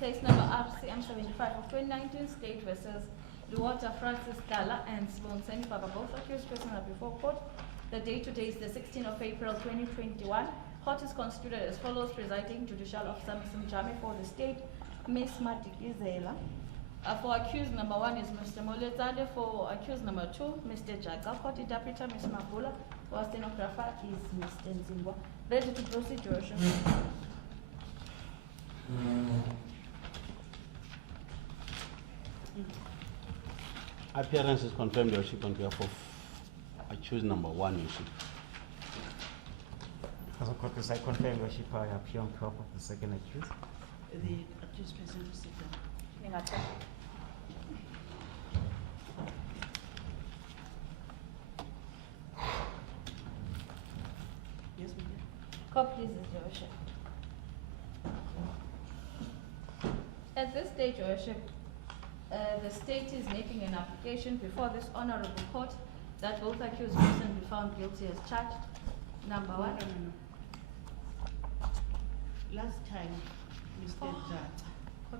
Case number RCM 75 of 2019, State versus Luota Francis Cllr and Sibongiseni Baba, both accused persons are before court. The date today is the 16th of April 2021. Court is constituted as follows. Presiding Judicial Officer Ms. Mjame for the state, Ms. Madikizela. For accused number 1 is Mr. Moletsale. For accused number 2, Mr. Jaka. Court interpreter Ms. Mabula. For stenographer is Mr. Nzingwa. Ready to proceed, Your Worship. Appearance is confirmed, Your Worship, on behalf of accused number 1, Your Worship. As a court, I confirm, Your Worship, I appear on behalf of the second accused. The accused person to sit down. Yes, ma'am. Call please, Your Worship. At this stage, Your Worship, the state is making an application before this honorable court that both accused persons be found guilty as charged. Number 1. No. Last time, Mr. Jaka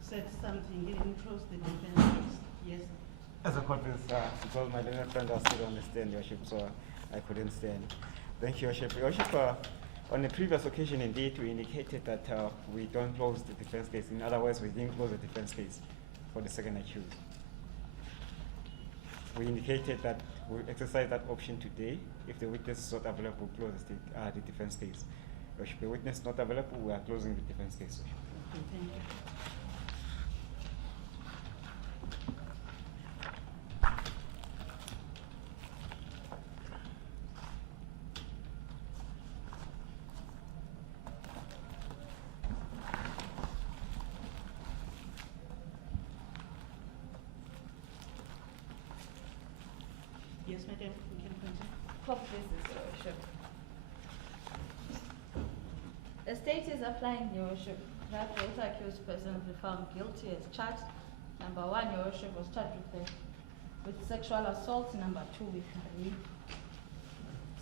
said something, he didn't close the defense case. Yes. As a court, because my learned friend was still on the stand, Your Worship, so I couldn't stand. Thank you, Your Worship. Your Worship, on the previous occasion, indeed, we indicated that we don't close the defense case. In other words, we didn't close the defense case for the second accused. We indicated that we exercise that option today. If the witness is not available, we'll close the defense case. If the witness is not available, we are closing the defense case. Okay, thank you. Yes, madam, we can continue. Call please, Your Worship. The state is applying, Your Worship, that both accused persons be found guilty as charged. Number 1, Your Worship, was charged with sexual assault. Number 2, with rape.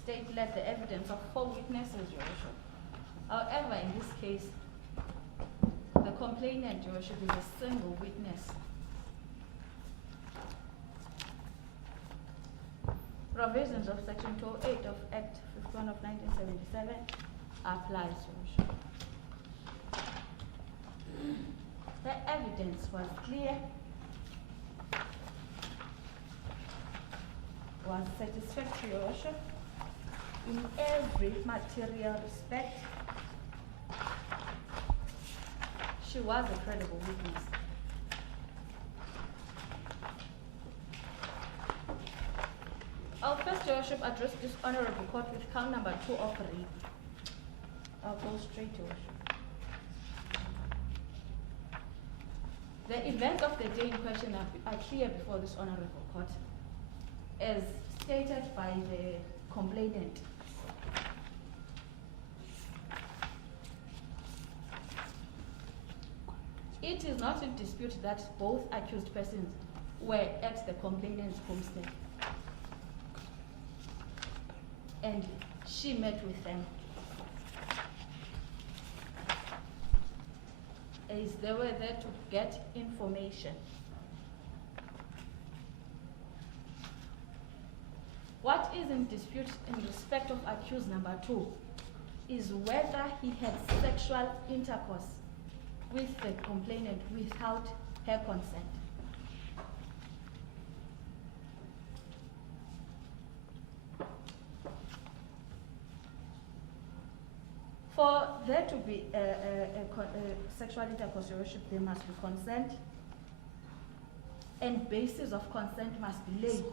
State led the evidence of 4 witnesses, Your Worship. However, in this case, the complainant, Your Worship, is a single witness. Provisions of Section 208 of Act 51 of 1977 applies, Your Worship. The evidence was clear, was satisfactory, Your Worship, in every material respect. She was a credible witness. I'll first, Your Worship, address this honorable court with count number 2 of rape. I'll go straight, Your Worship. The events of the day in question are clear before this honorable court, as stated by the complainant. It is not in dispute that both accused persons were at the complainant's homestead, and she met with them as they were there to get information. What is in dispute in respect of accused number 2 is whether he had sexual intercourse with the complainant without her consent. For there to be sexual intercourse, Your Worship, there must be consent, and basis of consent must be laid,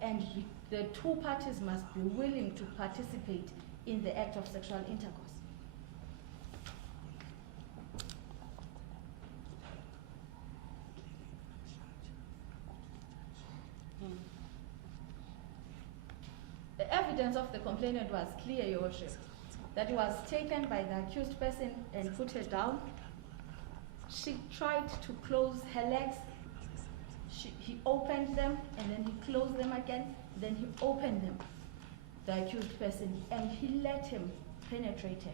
and the 2 parties must be willing to participate in the act of sexual intercourse. The evidence of the complainant was clear, Your Worship, that he was taken by the accused person and put her down. She tried to close her legs. He opened them, and then he closed them again, then he opened them. the accused person, and he let him penetrate her.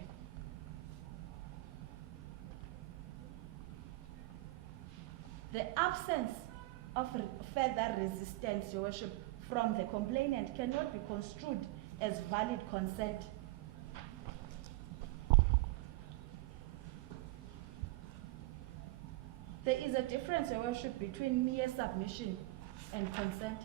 The absence of further resistance, Your Worship, from the complainant cannot be construed as valid consent. There is a difference, Your Worship, between mere submission and consent.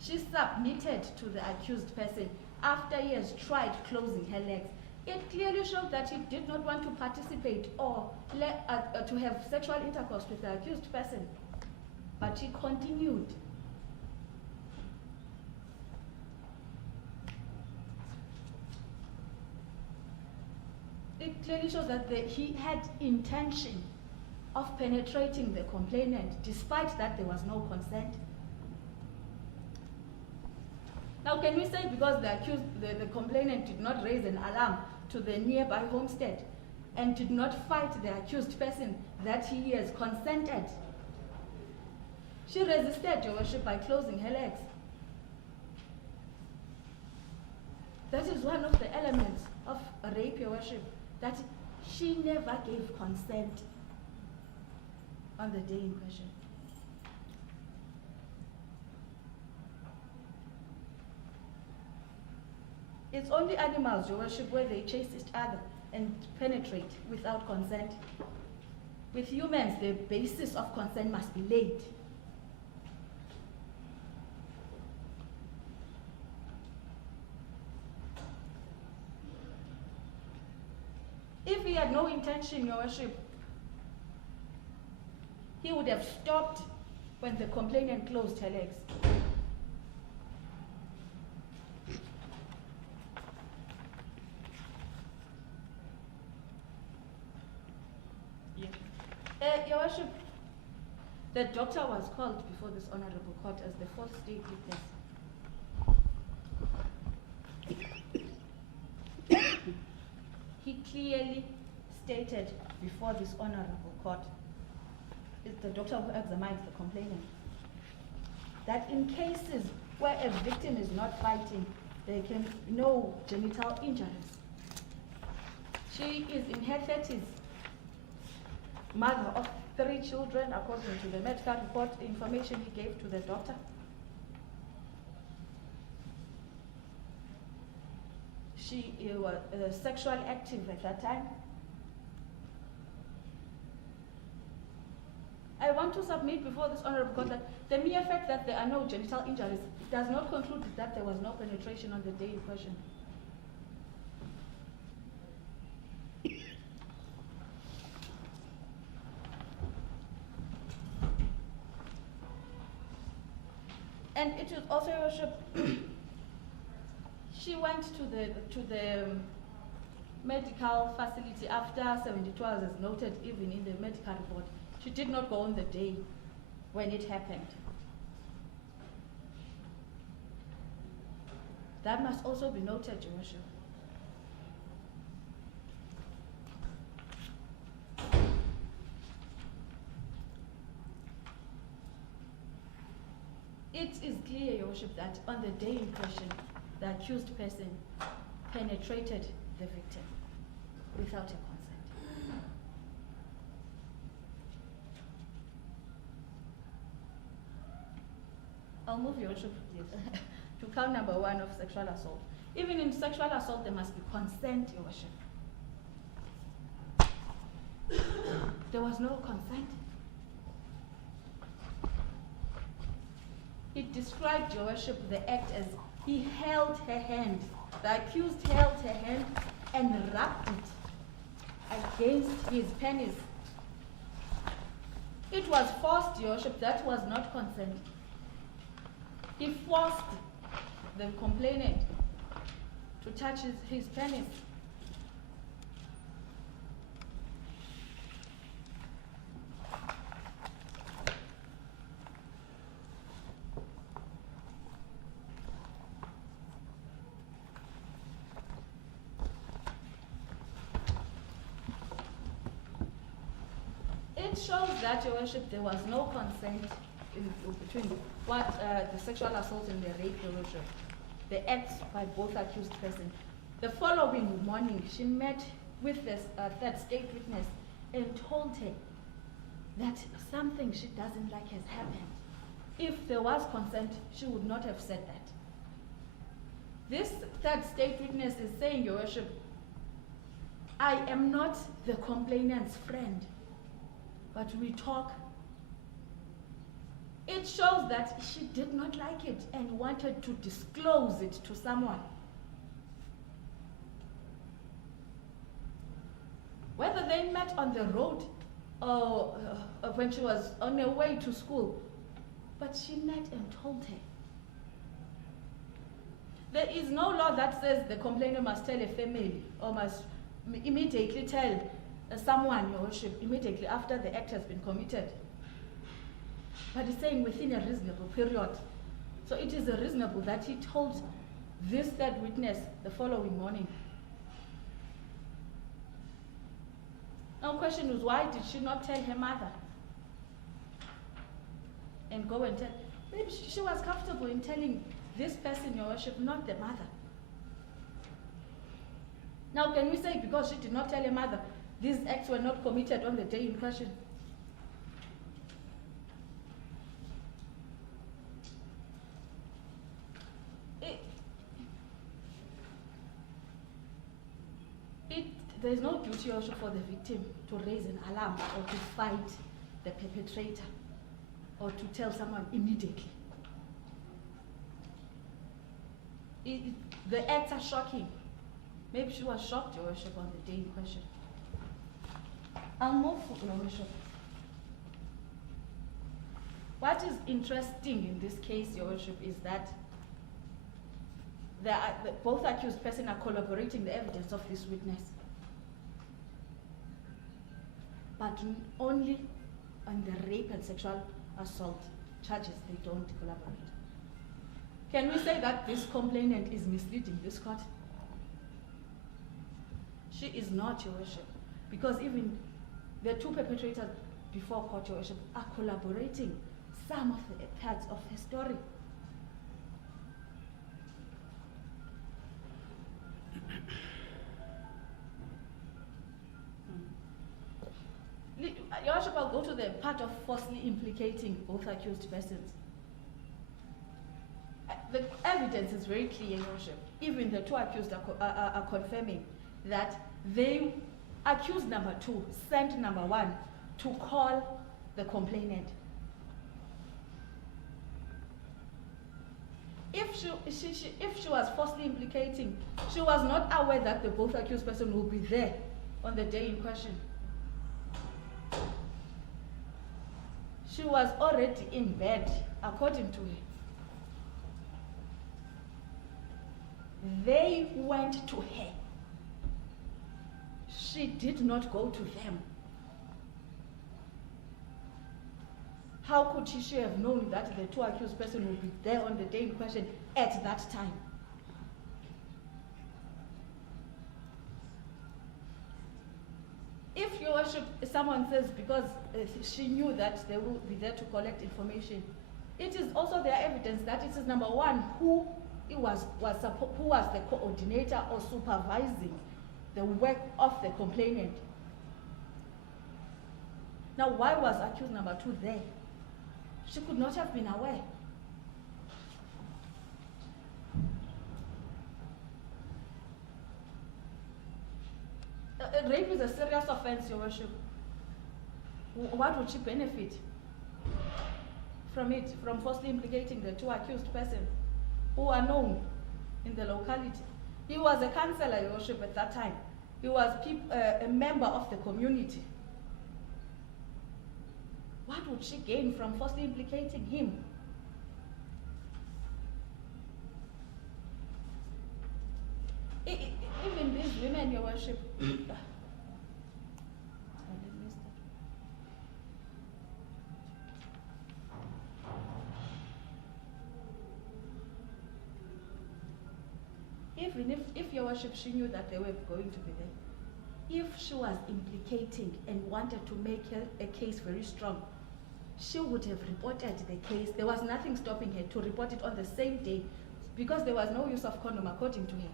She submitted to the accused person after he has tried closing her legs. It clearly showed that he did not want to participate or to have sexual intercourse with the accused person, but he continued. It clearly shows that he had intention of penetrating the complainant, despite that there was no consent. Now, can we say because the complainant did not raise an alarm to the nearby homestead and did not fight the accused person that he has consented? She resisted, Your Worship, by closing her legs. That is one of the elements of rape, Your Worship, that she never gave consent on the day in question. It's only animals, Your Worship, where they chase each other and penetrate without consent. With humans, the basis of consent must be laid. If he had no intention, Your Worship, he would have stopped when the complainant closed her legs. Your Worship, the doctor was called before this honorable court as the fourth state witness. He clearly stated before this honorable court, it's the doctor who examined the complainant, that in cases where a victim is not fighting, there can be no genital injuries. She is in her 30s, mother of 3 children, according to the medical report information he gave to the doctor. She was sexually active at that time. I want to submit before this honorable court that the mere fact that there are no genital injuries does not conclude that there was no penetration on the day in question. And it is also, Your Worship, she went to the medical facility after 72 hours, as noted even in the medical report. She did not go on the day when it happened. That must also be noted, Your Worship. It is clear, Your Worship, that on the day in question, the accused person penetrated the victim without her consent. I'll move, Your Worship, to count number 1 of sexual assault. Even in sexual assault, there must be consent, Your Worship. There was no consent. He described, Your Worship, the act as he held her hand. The accused held her hand and rubbed it against his penis. It was forced, Your Worship, that was not consent. He forced the complainant to touch his penis. It shows that, Your Worship, there was no consent between what the sexual assault and the rape, Your Worship, the acts by both accused persons. The following morning, she met with this third state witness and told her that something she doesn't like has happened. If there was consent, she would not have said that. This third state witness is saying, Your Worship, I am not the complainant's friend, but we talk. It shows that she did not like it and wanted to disclose it to someone. Whether they met on the road or when she was on her way to school, but she met and told her. There is no law that says the complainant must tell a family or must immediately tell someone, Your Worship, immediately after the act has been committed. But he's saying within a reasonable period. So it is reasonable that he told this third witness the following morning. Now the question is, why did she not tell her mother? And go and tell. Maybe she was comfortable in telling this person, Your Worship, not the mother. Now can we say because she did not tell her mother, these acts were not committed on the day in question? There is no duty also for the victim to raise an alarm or to fight the perpetrator or to tell someone immediately. The acts are shocking. Maybe she was shocked, Your Worship, on the day in question. I'll move for Your Worship. What is interesting in this case, Your Worship, is that both accused persons are corroborating the evidence of this witness, but only on the rape and sexual assault charges they don't collaborate. Can we say that this complainant is misleading this court? She is not, Your Worship, because even the two perpetrators before court, Your Worship, are collaborating some of the parts of her story. Your Worship, I'll go to the part of falsely implicating both accused persons. The evidence is very clear, Your Worship. Even the two accused are confirming that they, accused number 2, sent number 1 to call the complainant. If she was falsely implicating, she was not aware that the both accused person will be there on the day in question. She was already in bed, according to her. They went to her. She did not go to them. How could she have known that the two accused person would be there on the day in question at that time? If, Your Worship, someone says because she knew that they will be there to collect information, it is also their evidence that it is number 1 who was the coordinator or supervising the work of the complainant. Now, why was accused number 2 there? She could not have been aware. Rape is a serious offense, Your Worship. What would she benefit from it, from falsely implicating the two accused persons who are known in the locality? He was a councillor, Your Worship, at that time. He was a member of the community. What would she gain from falsely implicating him? Even these women, Your Worship, even if Your Worship, she knew that they were going to be there, if she was implicating and wanted to make a case very strong, she would have reported the case. There was nothing stopping her to report it on the same day because there was no use of condom according to her.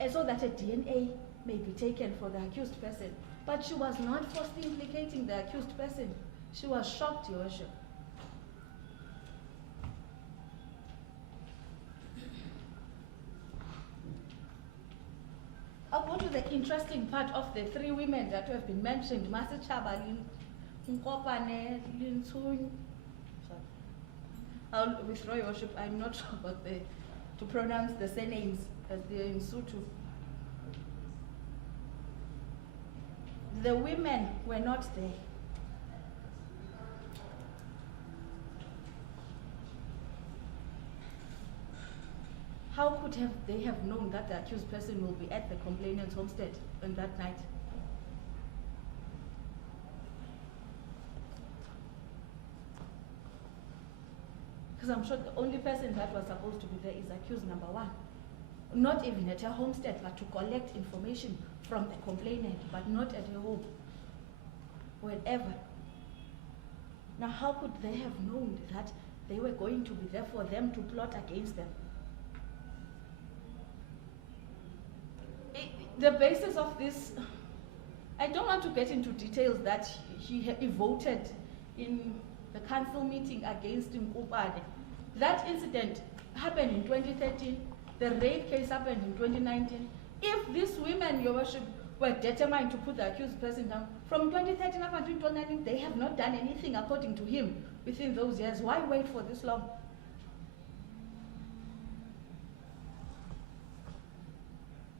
And so that a DNA may be taken for the accused person. But she was not falsely implicating the accused person. She was shocked, Your Worship. I'll go to the interesting part of the three women that have been mentioned, Masichaba, Nkopane, Linsun. I'll withdraw, Your Worship. I'm not sure about to pronounce the surnames as they're in Sutu. The women were not there. How could they have known that the accused person will be at the complainant's homestead on that night? Because I'm sure the only person that was supposed to be there is accused number one. Not even at her homestead, but to collect information from the complainant, but not at her home, wherever. Now, how could they have known that they were going to be there for them to plot against them? The basis of this, I don't want to get into details that he voted in the council meeting against Nkupane. That incident happened in 2013. The rape case happened in 2019. If these women, Your Worship, were determined to put the accused person down, from 2013 up until 2019, they have not done anything according to him within those years. Why wait for this long?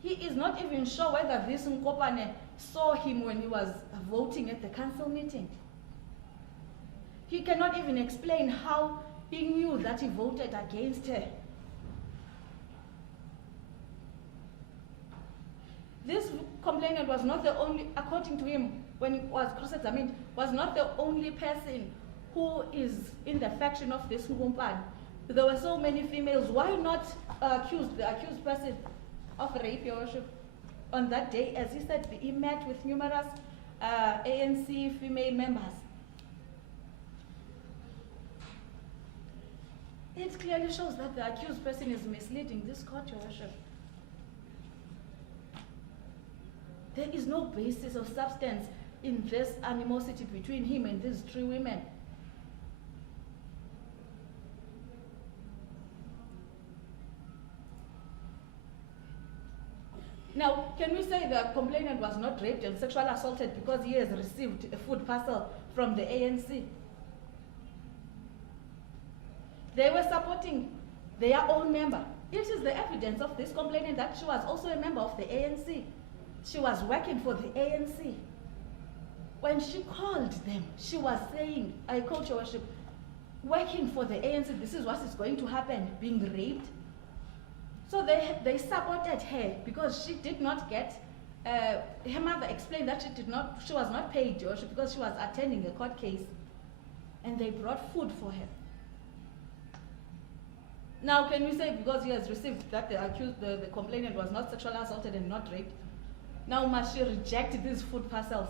He is not even sure whether this Nkopane saw him when he was voting at the council meeting. He cannot even explain how he knew that he voted against her. This complainant was not the only, according to him, when it was cross-examined, was not the only person who is in the faction of this Nkopane. There were so many females. Why not accuse the accused person of rape, Your Worship? On that day, as he said, he met with numerous ANC female members. It clearly shows that the accused person is misleading this court, Your Worship. There is no basis of substance in this animosity between him and these three women. Now, can we say the complainant was not raped and sexually assaulted because he has received a food parcel from the ANC? They were supporting their own member. It is the evidence of this complainant that she was also a member of the ANC. She was working for the ANC. When she called them, she was saying, I quote, Your Worship, working for the ANC, this is what is going to happen, being raped. So they supported her because she did not get, her mother explained that she was not paid, Your Worship, because she was attending a court case. And they brought food for her. Now, can we say because he has received that the complainant was not sexually assaulted and not raped, now must she reject these food parcels?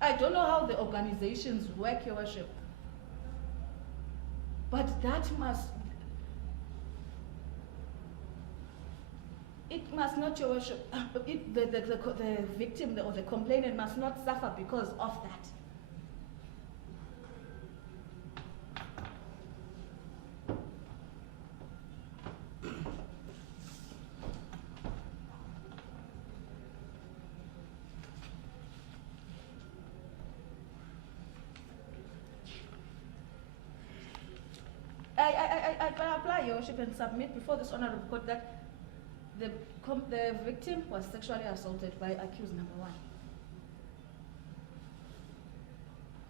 I don't know how the organizations work, Your Worship, but it must not, Your Worship, the victim or the complainant must not suffer because of that. I apply, Your Worship, and submit before this honorable court that the victim was sexually assaulted by accused number one.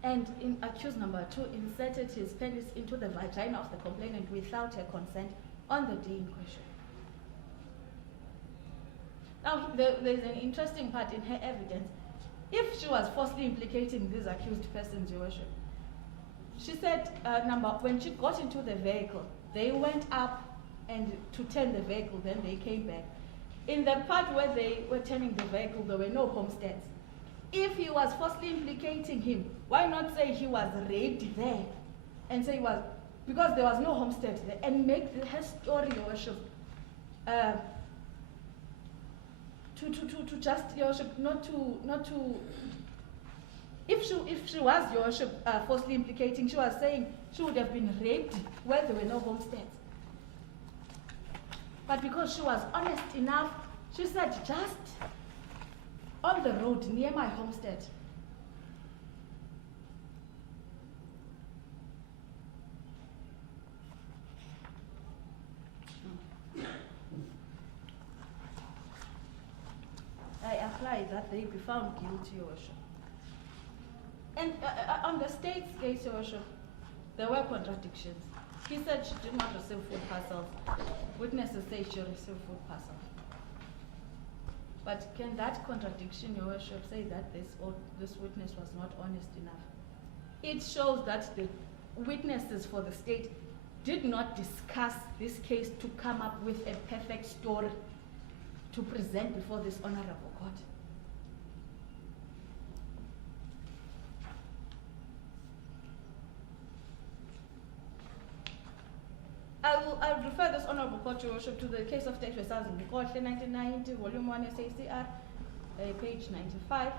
And accused number two inserted his penis into the vagina of the complainant without her consent on the day in question. Now, there's an interesting part in her evidence. If she was falsely implicating these accused persons, Your Worship, she said, when she got into the vehicle, they went up and to turn the vehicle, then they came back. In the part where they were turning the vehicle, there were no homesteads. If he was falsely implicating him, why not say he was raped there? And say he was, because there was no homestead there, and make her story, Your Worship, to just, Your Worship, not to, if she was, Your Worship, falsely implicating, she was saying she would have been raped where there were no homesteads. But because she was honest enough, she said, just on the road near my homestead. I apply that they be found guilty, Your Worship. And on the state's case, Your Worship, there were contradictions. He said she did not receive food parcels. Witnesses say she received food parcels. But can that contradiction, Your Worship, say that this witness was not honest enough? It shows that the witnesses for the state did not discuss this case to come up with a perfect story to present before this honorable court. I'll refer this honorable court, Your Worship, to the case of State v. Court 1990, volume 1 SACR, page 95.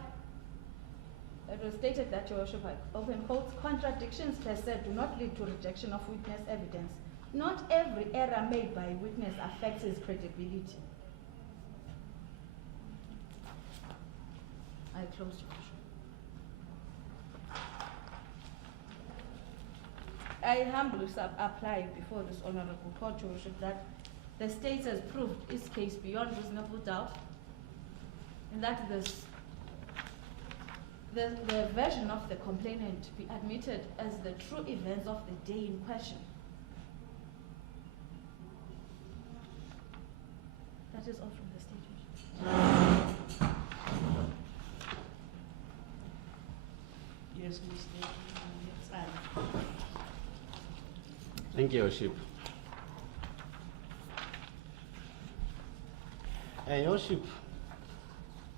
It was stated that, Your Worship, I open quotes, contradictions per se do not lead to rejection of witness evidence. Not every error made by a witness affects his credibility. I close, Your Worship. I humbly apply before this honorable court, Your Worship, that the state has proved its case beyond reasonable doubt, and that the version of the complainant be admitted as the true events of the day in question. That is all from the state, Your Worship. Yes, Mr. Thank you, Your Worship. Your Worship,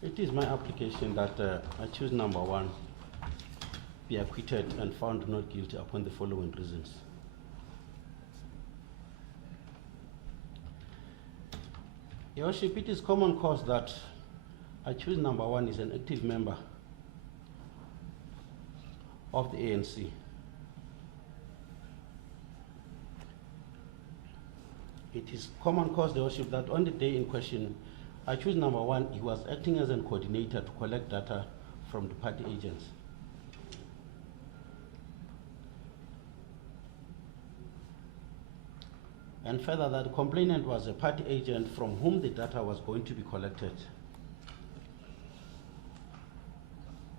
it is my application that accused number 1 be acquitted and found not guilty upon the following reasons. Your Worship, it is common cause that accused number 1 is an active member of the ANC. It is common cause, Your Worship, that on the day in question, accused number 1, he was acting as a coordinator to collect data from the party agents. And further, that the complainant was a party agent from whom the data was going to be collected.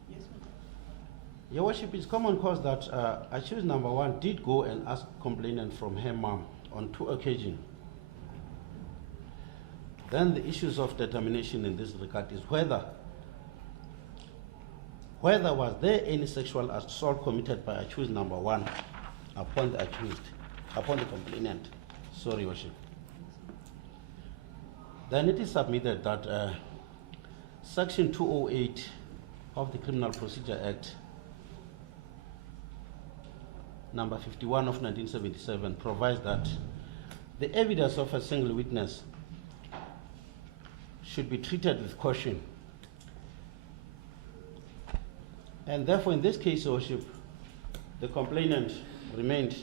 Yes, ma'am. Your Worship, it's common cause that accused number 1 did go and ask complainant from her mom on 2 occasions. Then the issues of determination in this regard is whether was there any sexual assault committed by accused number 1 upon the complainant. Sorry, Your Worship. Then it is submitted that Section 208 of the Criminal Procedure Act, number 51 of 1977, provides that the evidence of a single witness should be treated with caution. And therefore, in this case, Your Worship, the complainant remained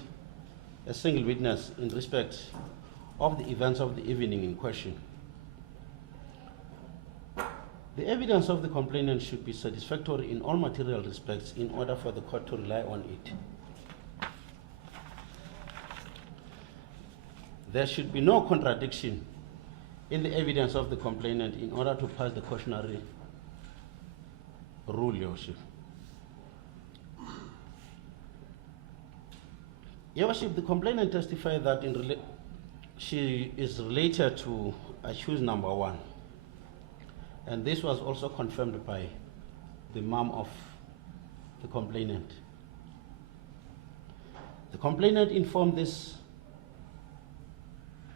a single witness in respect of the events of the evening in question. The evidence of the complainant should be satisfactory in all material respects in order for the court to rely on it. There should be no contradiction in the evidence of the complainant in order to pass the cautionary rule, Your Worship. Your Worship, the complainant testified that she is related to accused number 1. And this was also confirmed by the mom of the complainant. The complainant informed this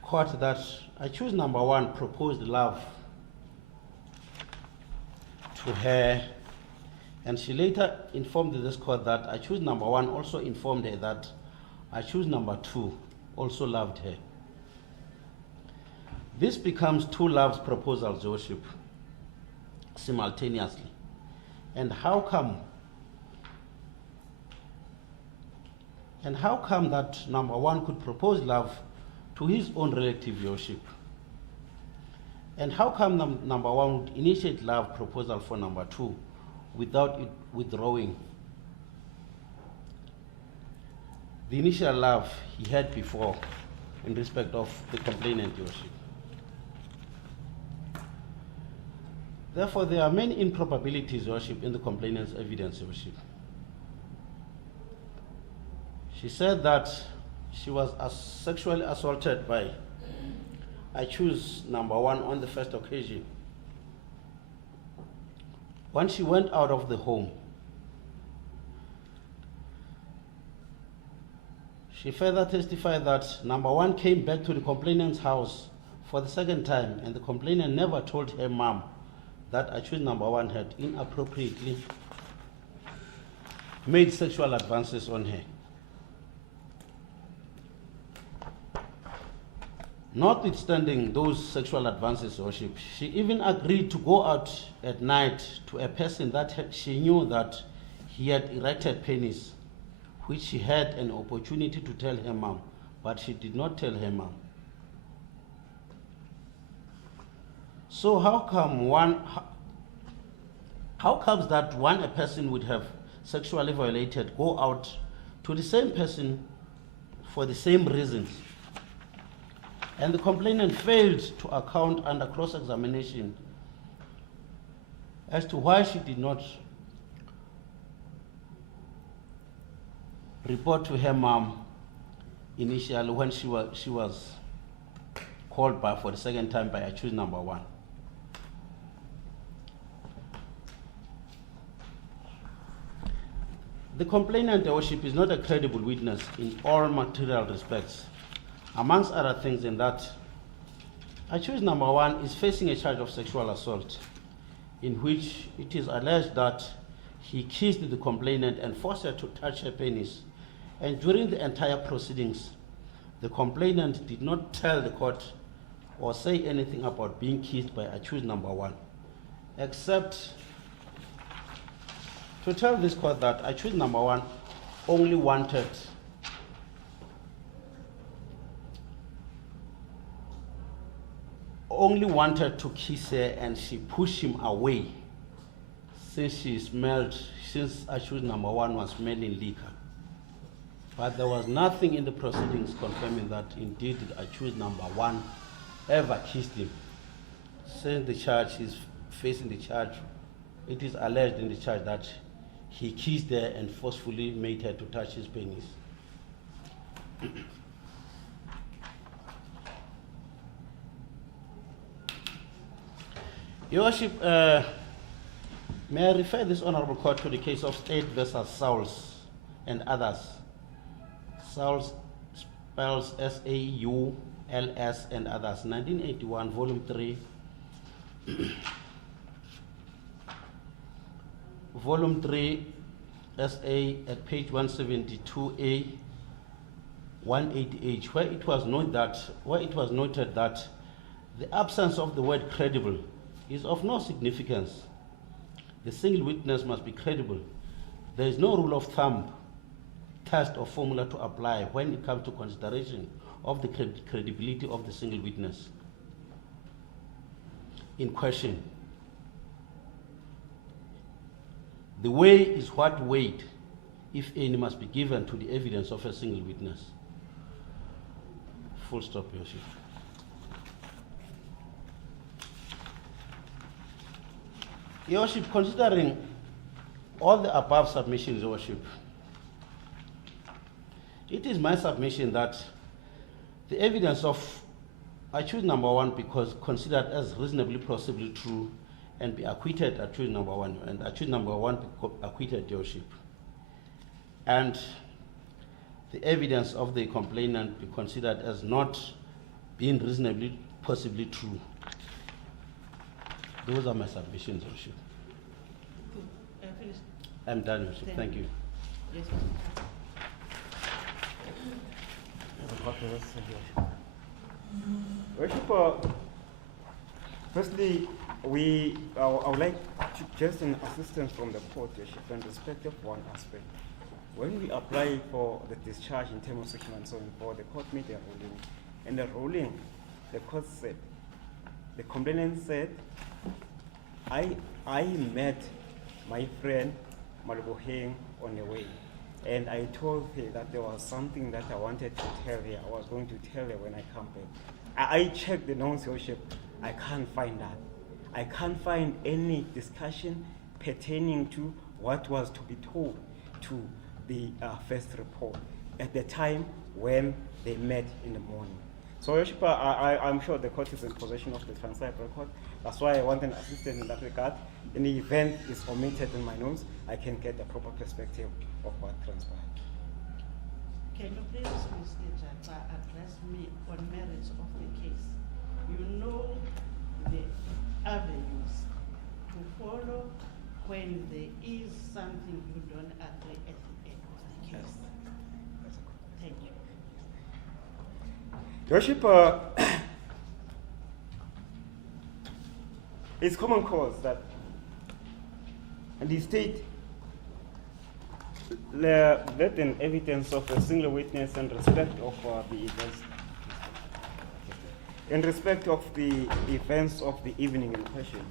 court that accused number 1 proposed love to her, and she later informed this court that accused number 1 also informed her that accused number 2 also loved her. This becomes 2 loves proposals, Your Worship, simultaneously. And how come that number 1 could propose love to his own relative, Your Worship? And how come number 1 would initiate love proposal for number 2 without it withdrawing the initial love he had before in respect of the complainant, Your Worship? Therefore, there are many improbabilities, Your Worship, in the complainant's evidence, Your Worship. She said that she was sexually assaulted by accused number 1 on the first occasion. When she went out of the home, she further testified that number 1 came back to the complainant's house for the second time, and the complainant never told her mom that accused number 1 had inappropriately made sexual advances on her. Notwithstanding those sexual advances, Your Worship, she even agreed to go out at night to a person that she knew that he had erected penis, which she had an opportunity to tell her mom, but she did not tell her mom. So how comes that when a person would have sexually violated, go out to the same person for the same reasons? And the complainant failed to account under cross-examination as to why she did not report to her mom initially when she was called by for the second time by accused number 1. The complainant, Your Worship, is not a credible witness in all material respects, amongst other things, in that accused number 1 is facing a charge of sexual assault, in which it is alleged that he kissed the complainant and forced her to touch her penis. And during the entire proceedings, the complainant did not tell the court or say anything about being kissed by accused number 1, except to tell this court that accused number 1 only wanted to kiss her, and she pushed him away since accused number 1 was smelling liquor. But there was nothing in the proceedings confirming that indeed accused number 1 ever kissed him. Since the charge is facing the charge, it is alleged in the charge that he kissed her and forcefully made her to touch his penis. Your Worship, may I refer this Honorable Court to the case of State versus Sauls and others. Sauls spells S-A-U-L-S and others, 1981, Volume 3, Volume 3, SA at page 172A, 180H, where it was noted that the absence of the word credible is of no significance. The single witness must be credible. There is no rule of thumb, test, or formula to apply when it comes to consideration of the credibility of the single witness in question. The way is what weight, if any, must be given to the evidence of a single witness. Full stop, Your Worship. Your Worship, considering all the above submissions, Your Worship, it is my submission that the evidence of accused number 1 be considered as reasonably plausibly true and be acquitted accused number 1, and accused number 1 be acquitted, Your Worship. And the evidence of the complainant be considered as not being reasonably possibly true. Those are my submissions, Your Worship. finished? I'm done, Your Worship. Thank you. Yes, Mr. Worship, firstly, I would like to just an assistance from the court, Worship, in respect of one aspect. When we apply for the discharge in terms of section and so on, for the court made a ruling, and the ruling, the court said, the complainant said, I met my friend Maluboheng on the way, and I told her that there was something that I wanted to tell her. I was going to tell her when I come back. I checked the notes, Your Worship. I can't find that. I can't find any discussion pertaining to what was to be told to the first report at the time when they met in the morning. So, Your Worship, I'm sure the court is in possession of the transcribed record. That's why I want an assistance in that regard. In the event is omitted in my notes, I can get a proper perspective of what transpired. Can you please, Mr. Japa, address me on merits of the case? You know the avenues to follow when there is something you don't agree at the end of the case. Thank you. Your Worship, it's common cause that the state let an evidence of a single witness in respect of the events. In respect of the events of the evening in question.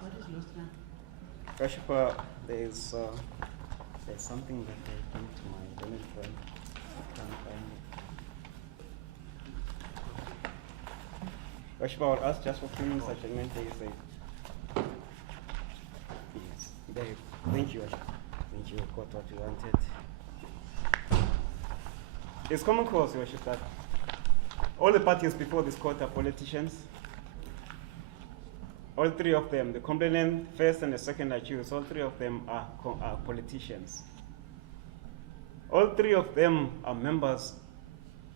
What is lost now? Worship, there's something that I came to my learned friend. I can't find it. Worship, I would ask just for 2 minutes adjournment. There is a. Yes. There you go. Thank you, Worship. Thank you. Got what you wanted. It's common cause, Your Worship, that all the parties before this court are politicians. All three of them, the complainant, first and the second accused, all three of them are politicians. All three of them are members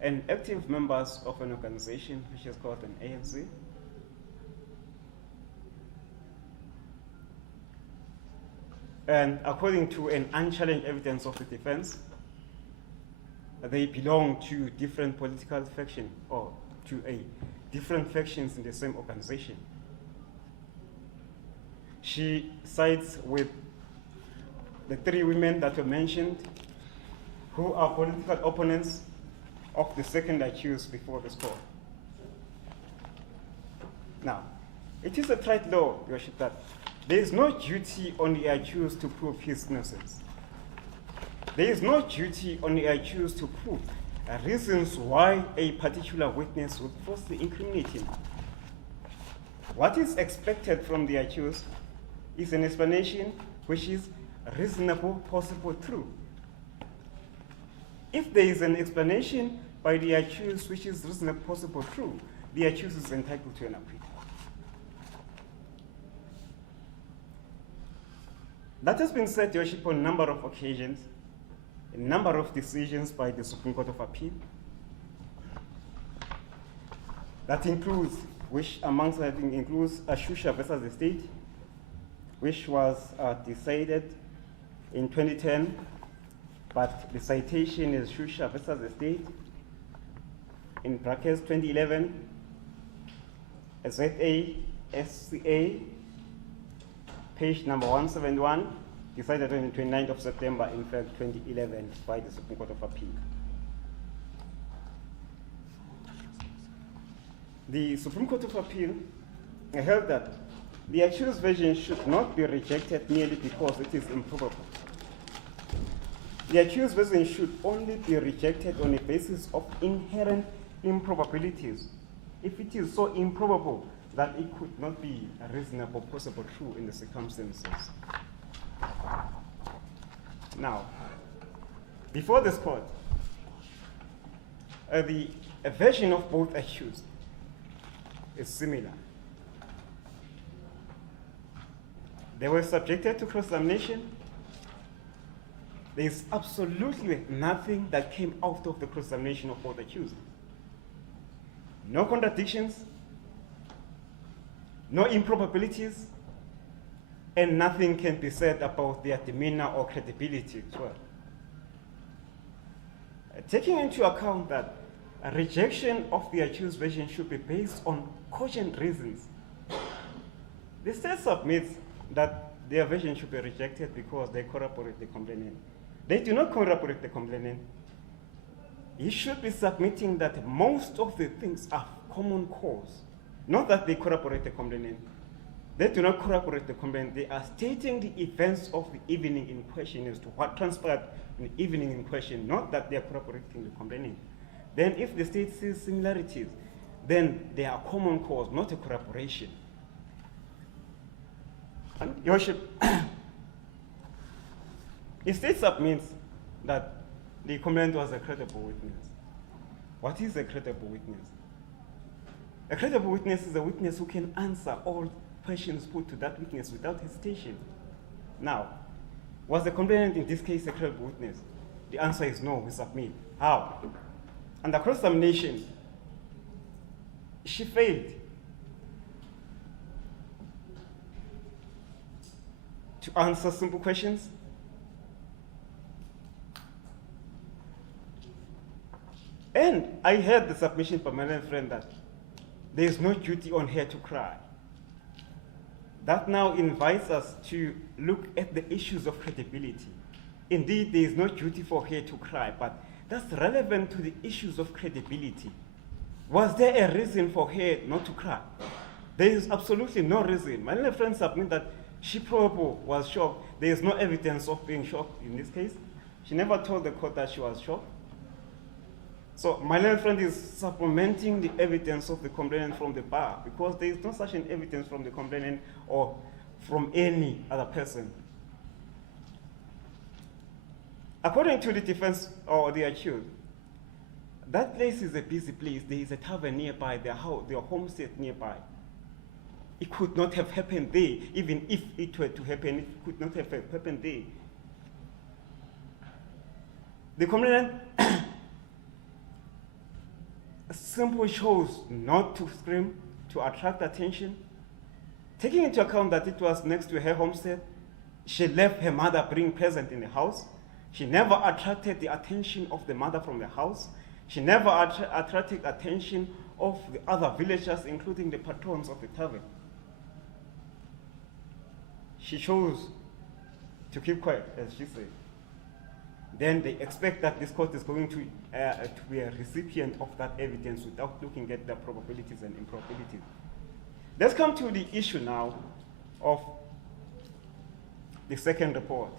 and active members of an organization which is called an ANC. And according to an unchallenged evidence of the defense, they belong to different political factions or to different factions in the same organization. She sides with the three women that were mentioned who are political opponents of the second accused before this court. Now, it is a trite law, Your Worship, that there is no duty on the accused to prove his innocence. There is no duty on the accused to prove reasons why a particular witness would falsely incriminate him. What is expected from the accused is an explanation which is reasonable, possible, true. If there is an explanation by the accused which is reasonable, possible, true, the accused is entitled to an acquittal. That has been said, Your Worship, on a number of occasions, a number of decisions by the Supreme Court of Appeal. That includes, which amongst I think includes Ashusha versus the state, which was decided in 2010, but the citation is Shusha versus the state, in brackets 2011, ZA, SCA, page number 171, decided on the 29th of September, in fact, 2011, by the Supreme Court of Appeal. The Supreme Court of Appeal held that the accused version should not be rejected merely because it is improbable. The accused version should only be rejected on the basis of inherent improbabilities, if it is so improbable that it could not be a reasonable, possible, true in the circumstances. Now, before this court, the version of both accused is similar. They were subjected to cross-examination. There is absolutely nothing that came out of the cross-examination of both accused. no contradictions, no improbabilities, and nothing can be said about their demeanor or credibility as well. Taking into account that a rejection of the accused version should be based on cogent reasons, the state submits that their version should be rejected because they corroborate the complainant. They do not corroborate the complainant. You should be submitting that most of the things are common cause, not that they corroborate the complainant. They do not corroborate the complainant. They are stating the events of the evening in question as to what transpired in the evening in question, not that they are corroborating the complainant. Then if the state sees similarities, then they are common cause, not a corroboration. And Your Worship, the state submits that the complainant was a credible witness. What is a credible witness? A credible witness is a witness who can answer all questions put to that witness without hesitation. Now, was the complainant in this case a credible witness? The answer is no, we submit. How? Under cross-examination, she failed to answer simple questions. And I heard the submission from my friend that there is no duty on her to cry. That now invites us to look at the issues of credibility. Indeed, there is no duty for her to cry, but that's relevant to the issues of credibility. Was there a reason for her not to cry? There is absolutely no reason. My little friend submitted that she probably was shocked. There is no evidence of being shocked in this case. She never told the court that she was shocked. So my little friend is supplementing the evidence of the complainant from the bar because there is no such an evidence from the complainant or from any other person. According to the defense or the accused, that place is a busy place. There is a tavern nearby, their homestead nearby. It could not have happened there. Even if it were to happen, it could not have happened there. The complainant simply chose not to scream to attract attention. Taking into account that it was next to her homestead, she left her mother being present in the house. She never attracted the attention of the mother from the house. She never attracted attention of the other villagers, including the patrons of the tavern. She chose to keep quiet, as she said. Then they expect that this court is going to be a recipient of that evidence without looking at the probabilities and improbabilities. Let's come to the issue now of the second report.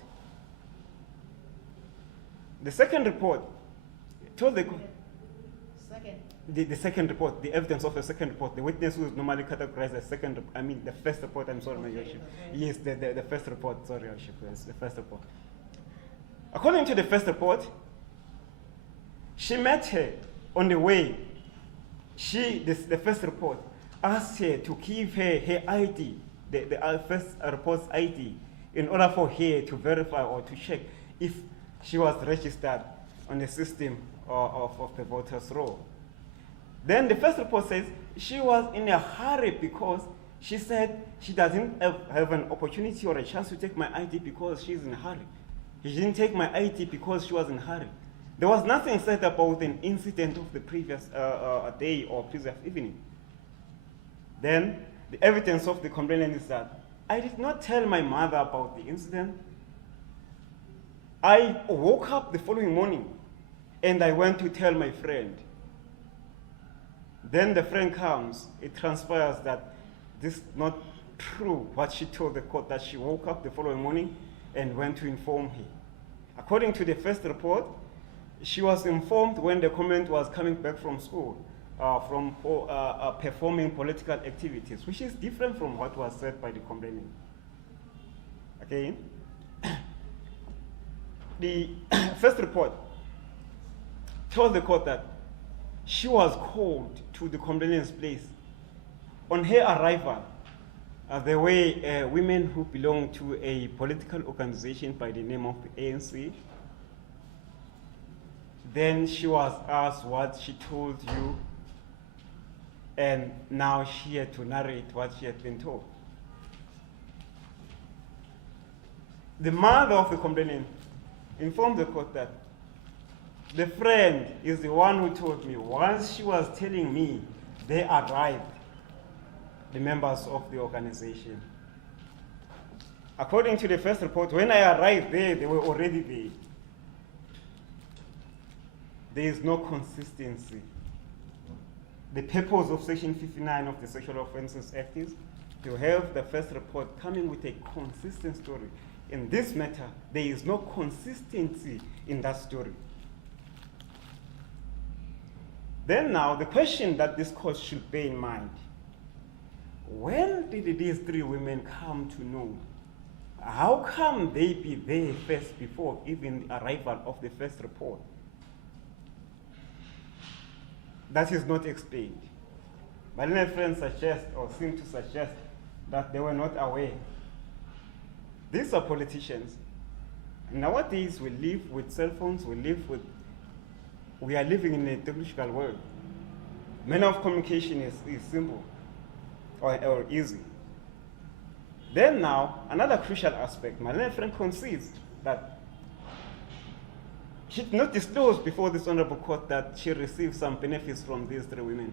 The second report told the second report, the evidence of the second report, the witness who is normally categorized as the first report, I'm sorry, my Worship. Yes, the first report, sorry, Your Worship, yes, the first report. According to the first report, she met her on the way. The first report asked her to give her ID, the first report's ID, in order for her to verify or to check if she was registered on the system of the voters' roll. Then the first report says she was in a hurry because she said she doesn't have an opportunity or a chance to take my ID because she's in a hurry. She didn't take my ID because she was in a hurry. There was nothing said about an incident of the previous day or previous evening. Then the evidence of the complainant is that I did not tell my mother about the incident. I woke up the following morning and I went to tell my friend. Then the friend comes. It transpires that this is not true what she told the court, that she woke up the following morning and went to inform her. According to the first report, she was informed when the comment was coming back from school, from performing political activities, which is different from what was said by the complainant. Again, the first report told the court that she was called to the complainant's place. On her arrival, there were women who belonged to a political organization by the name of the ANC. Then she was asked what she told you and now she had to narrate what she had been told. The mother of the complainant informed the court that the friend is the one who told me. Once she was telling me they arrived, the members of the organization. According to the first report, when I arrived there, they were already there. There is no consistency. The purpose of Section 59 of the Sexual Offences Act is to have the first report coming with a consistent story. In this matter, there is no consistency in that story. Then now, the question that this court should bear in mind, when did these three women come to know? How come they be there first before even the arrival of the first report? That is not explained. My learned friends suggest or seem to suggest that they were not aware. These are politicians. Nowadays we live with cell phones, we are living in a technological world. Manner of communication is simple or easy. Then now, another crucial aspect, my learned friend concedes that she did not disclose before this honorable court that she received some benefits from these three women.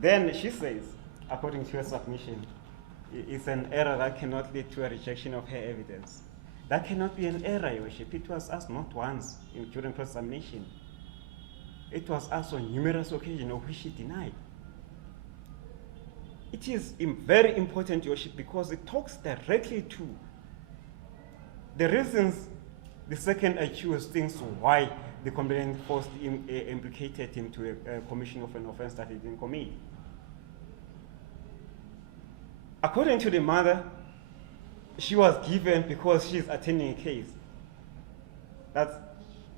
Then she says, according to her submission, it's an error that cannot lead to a rejection of her evidence. That cannot be an error, Your Worship. It was asked not once during cross-examination. It was asked on numerous occasions, of which she denied. It is very important, Your Worship, because it talks directly to the reasons the second accused thinks why the complainant implicated him to a commission of an offense that he didn't commit. According to the mother, she was given because she's attending a case.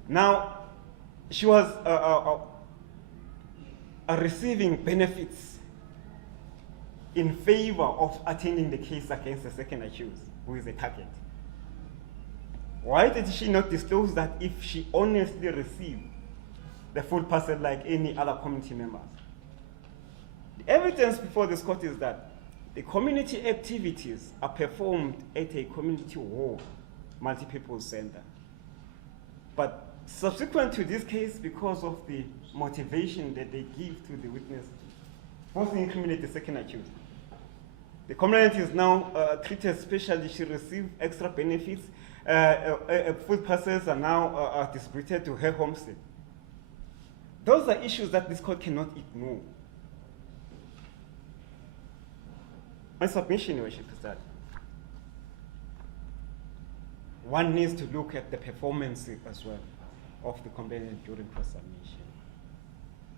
Now, she was receiving benefits in favor of attending the case against the second accused, who is a target. Why did she not disclose that if she honestly received the full parcel like any other community members? The evidence before this court is that the community activities are performed at a community hall, multi-purpose center. But subsequent to this case, because of the motivation that they give to the witness, falsely incriminate the second accused. The complainant is now treated specially. She received extra benefits. Food parcels are now distributed to her homestead. Those are issues that this court cannot ignore. My submission, Your Worship, is that one needs to look at the performance as well of the complainant during cross-examination.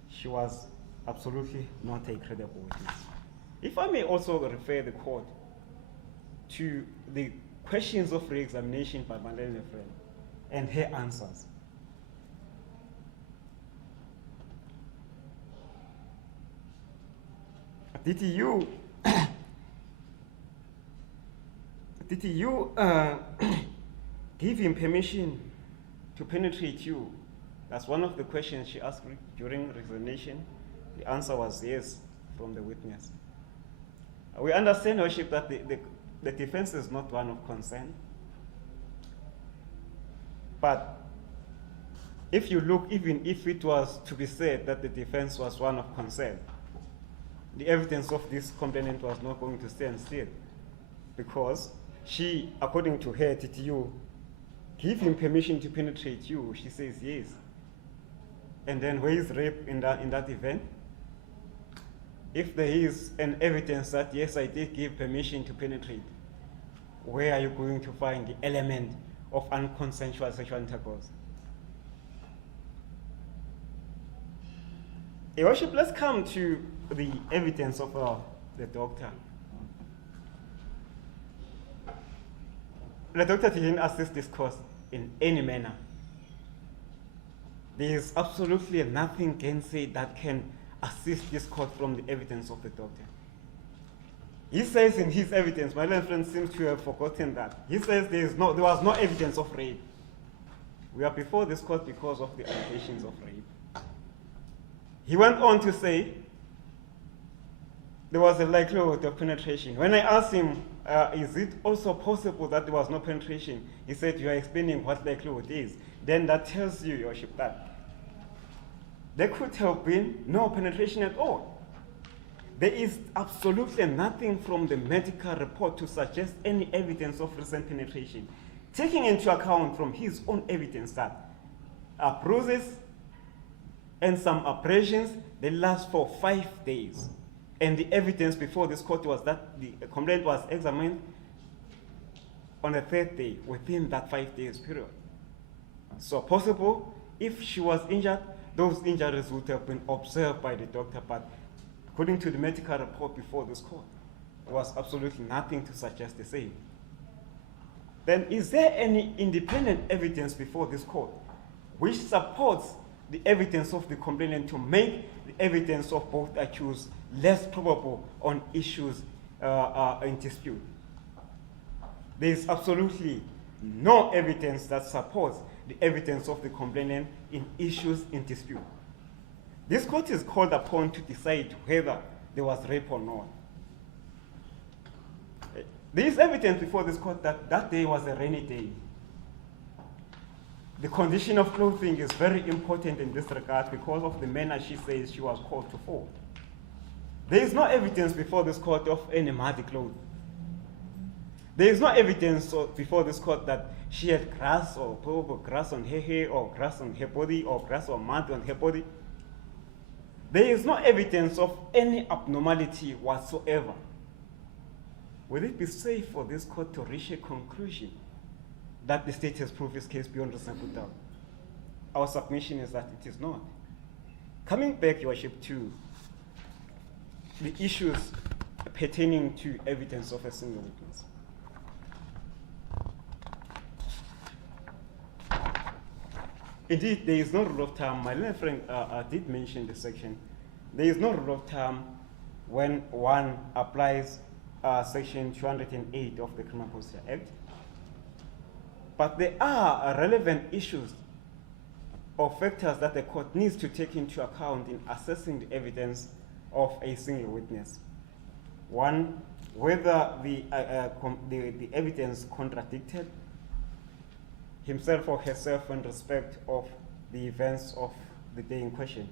She was absolutely not a credible witness. If I may also refer the court to the questions of re-examination by my learned friend and her answers. Did you give him permission to penetrate you? That's one of the questions she asked during examination. The answer was yes from the witness. We understand, Your Worship, that the defense is not one of consent. But if you look, even if it was to be said that the defense was one of consent, the evidence of this complainant was not going to stand still, because she, according to her, did you give him permission to penetrate you? She says yes. And then where is rape in that event? If there is an evidence that yes, I did give permission to penetrate, where are you going to find the element of unconsensual sexual intercourse? Your Worship, let's come to the evidence of the doctor. The doctor didn't assist this cause in any manner. There is absolutely nothing gainsay that can assist this court from the evidence of the doctor. He says in his evidence, my learned friend seems to have forgotten that. He says there was no evidence of rape. We are before this court because of the allegations of rape. He went on to say there was a likelihood of penetration. When I asked him, is it also possible that there was no penetration? He said, you are explaining what likelihood is. Then that tells you, Your Worship, that there could have been no penetration at all. There is absolutely nothing from the medical report to suggest any evidence of recent penetration, taking into account from his own evidence that bruises and some abrasions, they last for 5 days. And the evidence before this court was that the complaint was examined on the 3rd day within that 5 days period. So possible, if she was injured, those injuries would have been observed by the doctor, but according to the medical report before this court, there was absolutely nothing to suggest the same. Then is there any independent evidence before this court which supports the evidence of the complainant to make the evidence of both accused less probable on issues in dispute? There is absolutely no evidence that supports the evidence of the complainant in issues in dispute. This court is called upon to decide whether there was rape or not. There is evidence before this court that that day was a rainy day. The condition of clothing is very important in this regard because of the manner she says she was called to fall. There is no evidence before this court of any muddy clothing. There is no evidence before this court that she had grass or grass on her hair or grass on her body or grass or mud on her body. There is no evidence of any abnormality whatsoever. Will it be safe for this court to reach a conclusion that the state has proved its case beyond reasonable doubt? Our submission is that it is not. Coming back, Your Worship, to the issues pertaining to evidence of a single witness. Indeed, there is no rule of thumb. My learned friend did mention the section. There is no rule of thumb when one applies Section 208 of the Criminal Procedure Act. But there are relevant issues or factors that the court needs to take into account in assessing the evidence of a single witness. One, whether the evidence contradicted himself or herself in respect of the events of the day in question.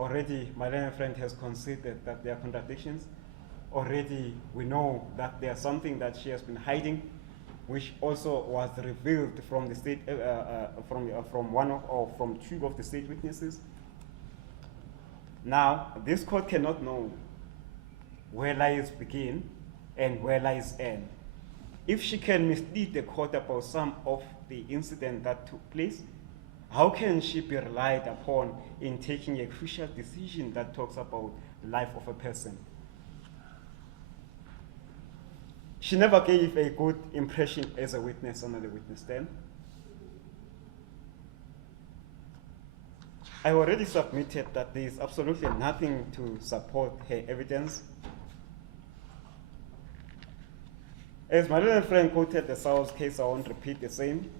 Already, my learned friend has conceded that there are contradictions. Already, we know that there's something that she has been hiding, which also was revealed from the state, from one of, or from two of the state witnesses. Now, this court cannot know where lies begin and where lies end. If she can mislead the court about some of the incident that took place, how can she be relied upon in taking a crucial decision that talks about the life of a person? She never gave a good impression as a witness on the witness stand. I already submitted that there is absolutely nothing to support her evidence. As my little friend quoted the South case, I won't repeat the same.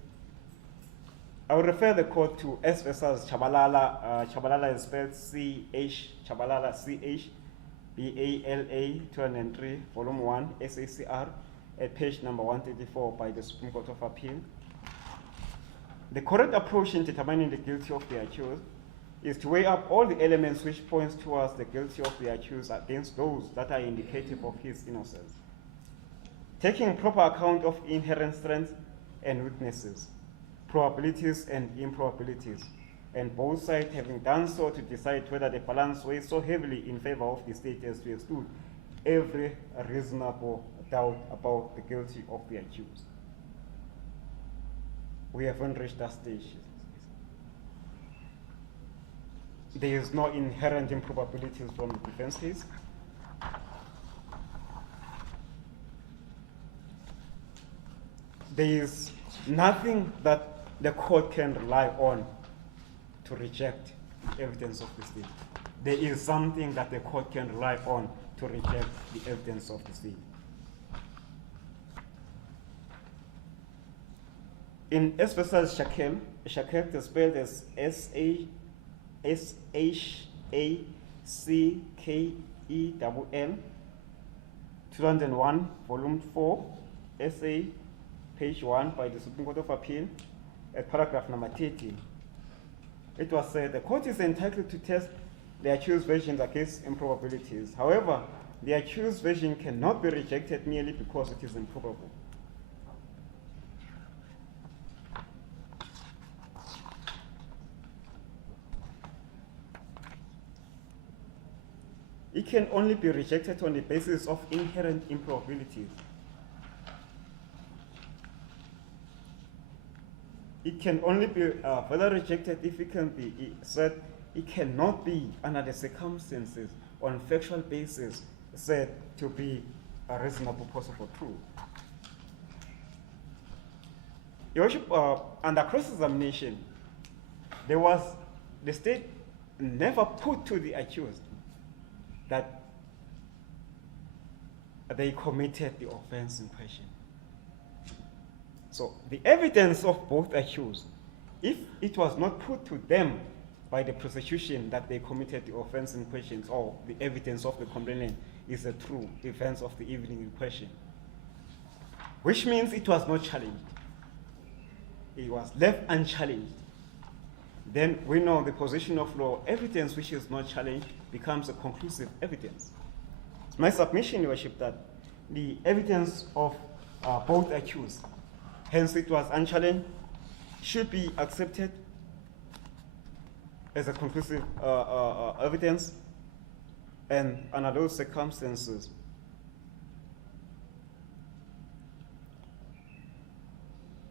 I will refer the court to S versus Chabalala. Chabalala is spelled C-H, Chabalala C-H, B-A-L-A, 203, volume 1, SACR, at page number 134 by the Supreme Court of Appeal. The correct approach in determining the guilty of the accused is to weigh up all the elements which points towards the guilty of the accused against those that are indicative of his innocence, taking proper account of inherent strengths and weaknesses, probabilities and improbabilities, and both sides having done so to decide whether the balance weighs so heavily in favor of the state as to exclude every reasonable doubt about the guilty of the accused. We haven't reached that stage. There is no inherent improbabilities from the defense case. There is nothing that the court can rely on to reject evidence of the state. There is something that the court can rely on to reject the evidence of the state. In S versus Shakel is spelled as S-A-H-E-L, SHACKELL, 2001, Volume 4, SA, page 1 by the Supreme Court of Appeal, at paragraph number 30. It was said the court is entitled to test the accused versions against improbabilities. However, the accused version cannot be rejected merely because it is improbable. It can only be rejected on the basis of inherent improbabilities. It can only be further rejected if it can be said it cannot be under the circumstances on factual basis said to be a reasonable possible truth. Your Worship, under cross-examination, the state never put to the accused that they committed the offense in question. So the evidence of both accused, if it was not put to them by the prosecution that they committed the offense in question, or the evidence of the complainant is the true events of the evening in question, which means it was not challenged. It was left unchallenged. Then we know the position of law, evidence which is not challenged becomes a conclusive evidence. It's my submission, Your Worship, that the evidence of both accused, hence it was unchallenged, should be accepted as a conclusive evidence, and under those circumstances,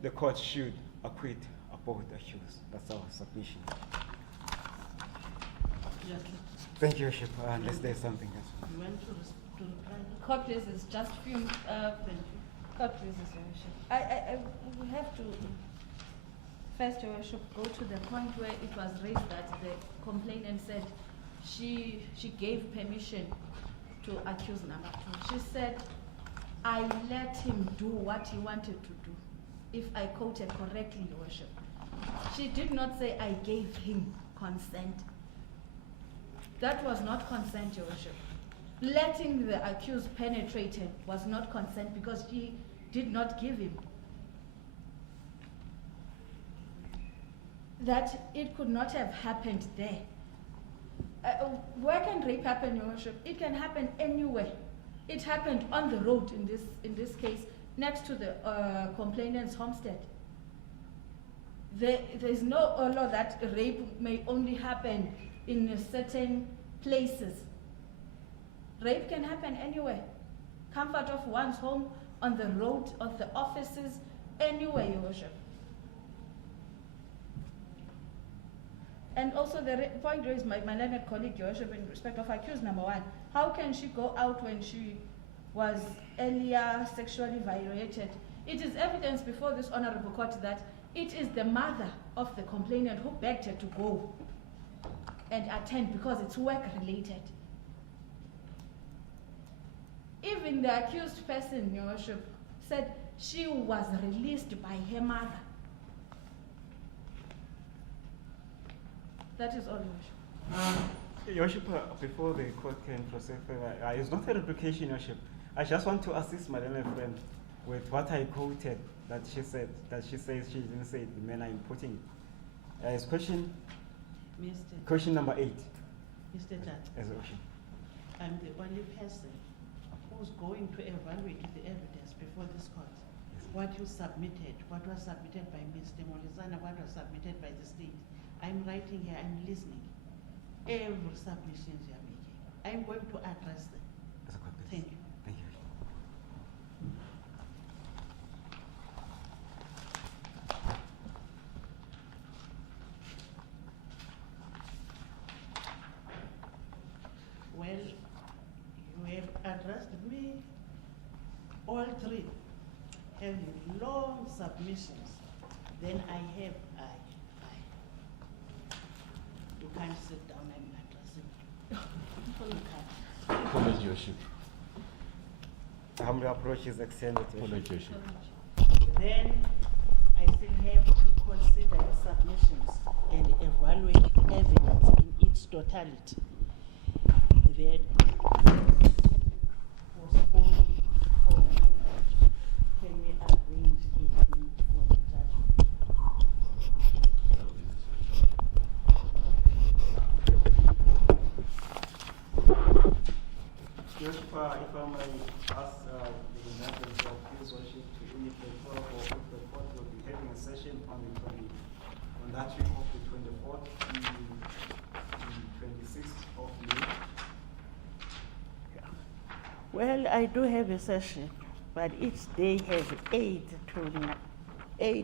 the court should acquit both accused. That's our submission. Yes, Thank you, Your Worship, unless there's something else. you want to reply? Court pleases, just few, Thank you. court pleases, Your Worship. I we have to, first, Your Worship, go to the point where it was raised that the complainant said she gave permission to accuse number 2. She said, I let him do what he wanted to do, if I quoted correctly, Your Worship. She did not say, I gave him consent. That was not consent, Your Worship. Letting the accused penetrate him was not consent because she did not give him. That it could not have happened there. Where can rape happen, Your Worship? It can happen anywhere. It happened on the road in this case, next to the complainant's homestead. There's no law that rape may only happen in certain places. Rape can happen anywhere. Comfort of one's home, on the road, of the offices, anywhere, Your Worship. And also the point raised by my learned colleague, Your Worship, in respect of accused number 1. How can she go out when she was earlier sexually violated? It is evidence before this honorable court that it is the mother of the complainant who begged her to go and attend because it's work related. Even the accused person, Your Worship, said she was released by her mother. That is all, Your Worship. Your Worship, before the court can proceed further, it's not a replication, Your Worship. I just want to assist my learned friend with what I quoted that she said, she says she didn't say it, the manner I'm putting it. It's question number 8. Mr. Judge, As a question. I'm the only person who's going to evaluate the evidence before this court. What you submitted, what was submitted by Mr. Molizana, what was submitted by the state. I'm writing here, I'm listening. Every submissions you are making, I'm going to address them. As a court, please. Thank you. Thank you. Well, you have addressed me, all three, having long submissions. Then I have, you can't sit down and addressing me. You can't. Apology, Your Worship. Humble approach is extended. Your Worship. Apology, Your Worship. Then I still have to call consider the submissions and evaluate the evidence in its totality. Then postpone for my judgment. Can we arrange a date for the judgment? If I may ask the members of his worship to indicate whether the court will be having a session on that week of the 24th to the 26th of May. Well, I do have a session, but each day has 8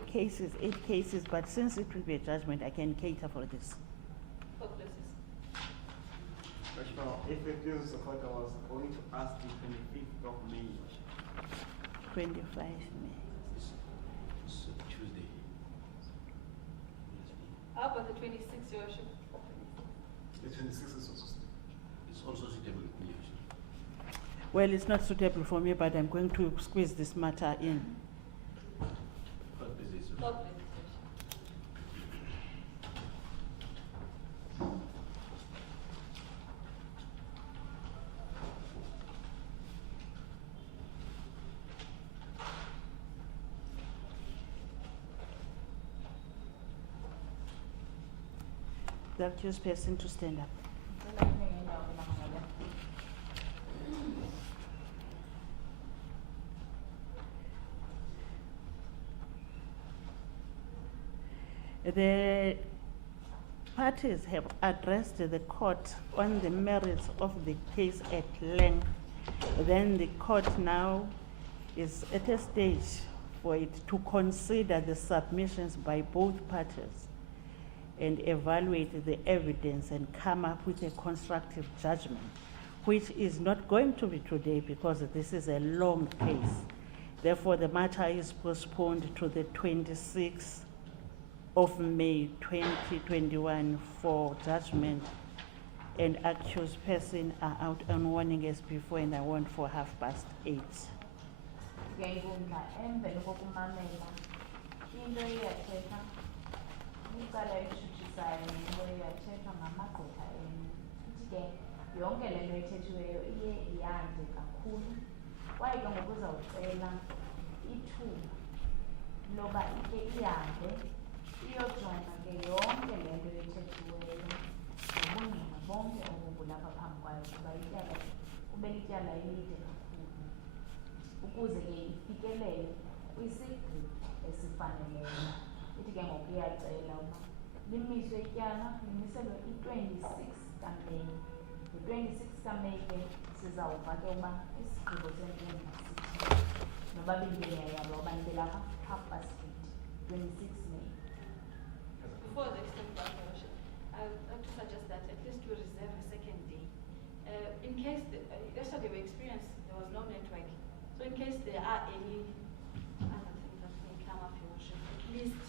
cases, but since it will be a judgment, I can cater for this. If it is the court, I was going to ask the 25th of May. 25 May. It's Tuesday. How about the 26th, Your Worship? The 26th is also. It's also suitable for me. Well, it's not suitable for me, but I'm going to squeeze this matter in. But this is God bless you. The accused person to stand up. The parties have addressed the court on the merits of the case at length. Then the court now is at a stage for it to consider the submissions by both parties and evaluate the evidence and come up with a constructive judgment, which is not going to be today because this is a long case. Therefore, the matter is postponed to the 26th of May 2021 for judgment, and accused person are out on warning as before, and I want for 8:30. Ngenkundla emveni kokumamela into iyathetha icala elishushisayo nento iyathetha ngamagqwetha enu ithi ke yonke le nto ethethiweyo iye iyande kakhulu kwaye ke ngoku uzawucela ithuba loba ike ihambe iyojonga ke yonke le nto ethethiweyo nobungqina bonke obubulapha phambi kwayo kuba ityala kube lityala elide kakhulu ukuze ke ifikelele kwisigqibo esifaneleyo. Ithi ke ngoku iyacela uba limiswe ityala limiselwe i-26 kaMeyi. Nge-26 kaMeyi ke sizawuva ke uba isigqibo sentombi sithini noba bendingayalwa uba ndibe lapha 8:30, 26 May. Before the extent of worship, I would like to suggest that at least we reserve a second day. In case, yesterday we experienced there was no network. So in case there are any other things that may come up, Your Worship, at least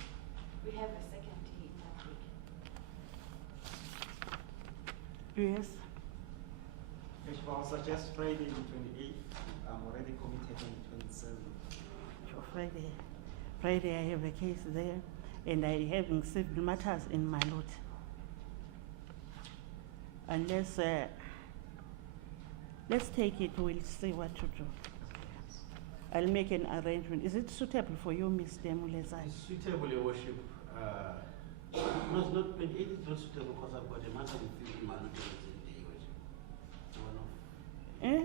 we have a second day in that week. Yes. Bishop, I'll suggest Friday the 28th. I'm already committed on the 27th. For Friday I have a case there, and I having civil matters in my lot. Unless, let's take it, we'll see what to do. I'll make an arrangement. Is it suitable for you, Mr. Mulezai? It's suitable, Your Worship. No, it's not 28, it's not suitable because I've got a matter with you in my day, Your Worship. One of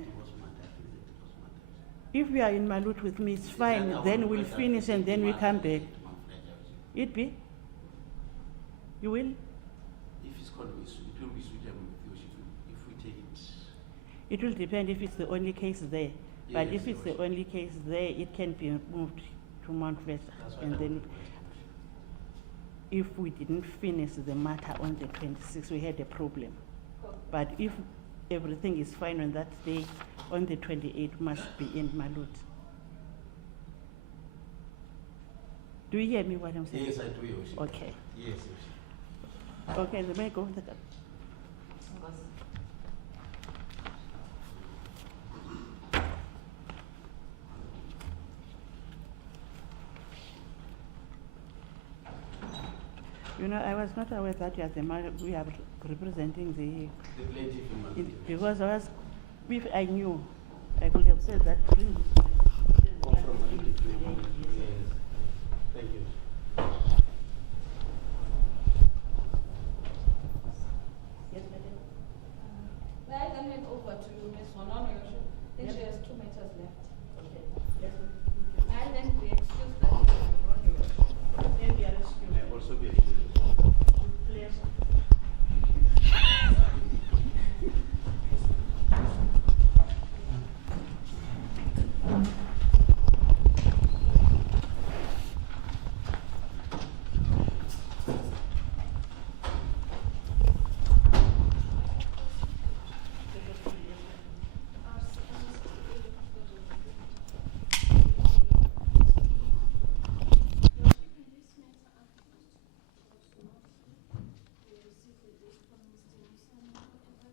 divorce matter, I think it's a divorce matter. If you are in Malut with me, it's fine. I Then will we'll better finish and then we Mount come back. Fletcher, Mount Fletcher, Your Worship. It be? You will? If it's called, it will be suitable with Your Worship if we take it. It will depend if it's the only case there. But Yes, if it's the Your only case there, it can be moved to Mt Fletcher. That's what And I then would if we didn't finish the matter on the 26th, we had a problem. But if everything is fine on that day, on the 28th must be in Malut. Do you hear me what I'm saying? Yes, I do, Your Worship. Okay. Yes, Your Worship. Okay, let me go with the You know, I was not aware that you are we are representing the because I was, if I knew, I could have said that. Bring Thank you. Yes, madam. May I then hand over to Ms. Honono, Your Worship? Then she has 2 matters left. Okay. Yes,